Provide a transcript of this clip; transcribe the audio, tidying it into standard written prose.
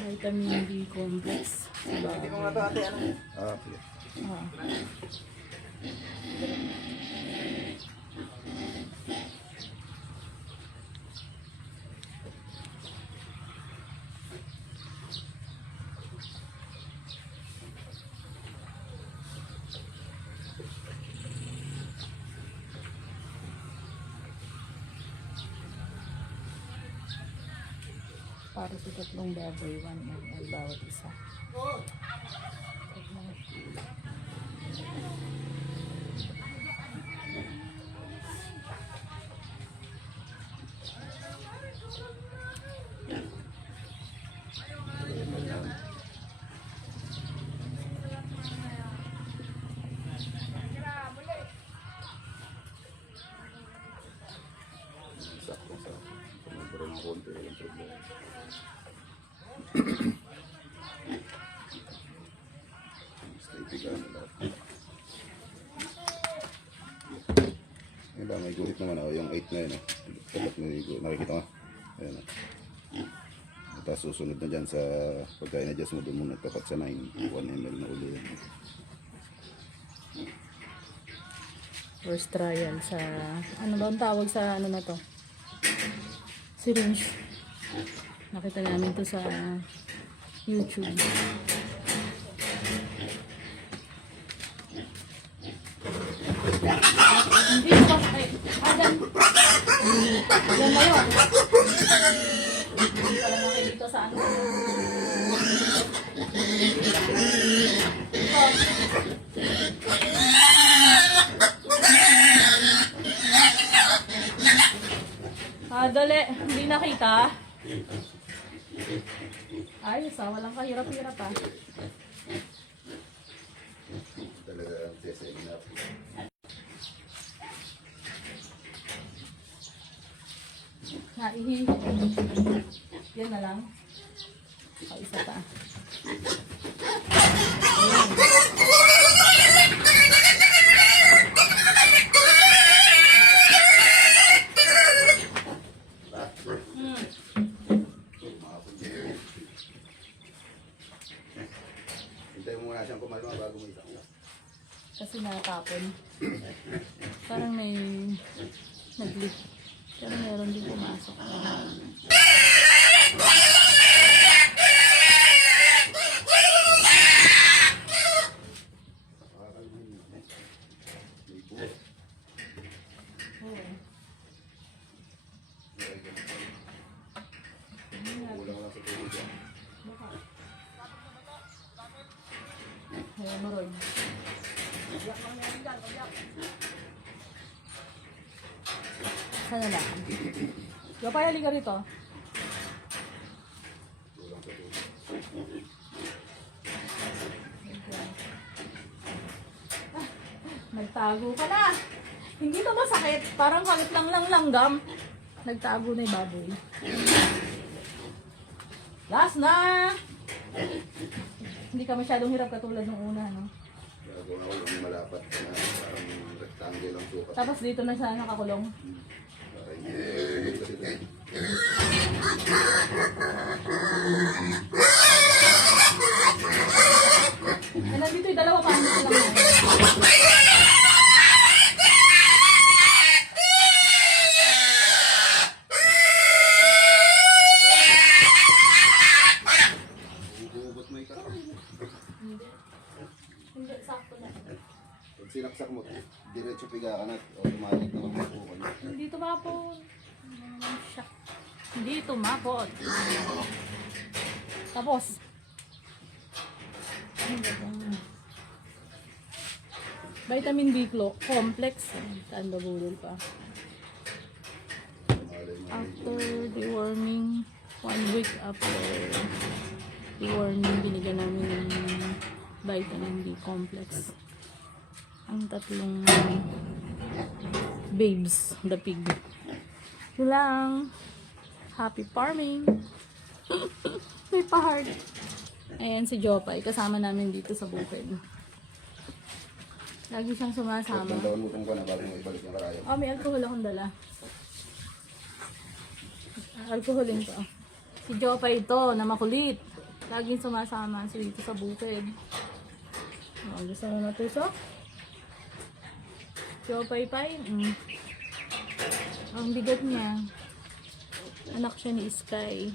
Vitamin B complex. Hindi mo nga ito ate, ano? Okay. Ah. Para sa tatlong baboy, 1 ml bawat isa. Sakto sa sumubra ng konti. Walang problema. Stay piga na lahat. Yan ba, may guhit naman ako. Yung 8 na yun. Tapat na yung guhit. Nakikita ka? Ayan o. Tapos susunod na dyan sa pagkain adjust mo doon muna. Tapat sa 9. 1 ml na uli. First trial sa, ano ba ang tawag sa ano na to? Syringe. Nakita namin to sa YouTube. Hindi ko ay, adan. Adan na yun. Hindi pala nakikita sa ano. Dali, hindi nakita. Ayos walang kahirap-hirap Talaga ang testing na. Naihi. Yan na lang. Isa pa. Hintay mo muna siyang kumalma bago mo isang. Kasi natapon. Parang may nag-leak. Pero meron din pumasok. Kulang lang sa tubig yan. Hemorrhoid. Sana lang. Gapay, halika rito. Kulang sa tubig. Nagtago ka na. Hindi to masakit. Parang kalit lang langgam. Nagtago na yung baboy. Last na! Hindi ka masyadong hirap katulad ng una, no? Gagawa ko lang malapat na parang rectangle ang sukat. Tapos dito na siya nakakulong. Para hindi tubig kasi doon. Nandito yung dalawa pa. Lang na. Hugot mo ikaw. Hindi, sakto na. Pag sinaksak mo, diretso piga ka na. Automatic na magpupukan. Hindi tumapon. Hindi tumapon. Tapos. Vitamin B complex. Tanda budol pa. After deworming, 1 week after deworming, binigyan namin ng vitamin B complex. Ang tatlong babes, the pig. Yun lang. Happy farming. May pa-heart. Ayan si Jopay, kasama namin dito sa bukid. Lagi siyang sumasama. Tandaan mo kung ka na bago mo ibalik yung karayom. Oh, may alcohol akong dala. Alcoholin ko. Si Jopay ito, na makulit. Laging sumasama siya dito sa bukid. Oh, gusto mo matusok? Jopay Pai. Ang bigat niya. Anak siya ni Sky.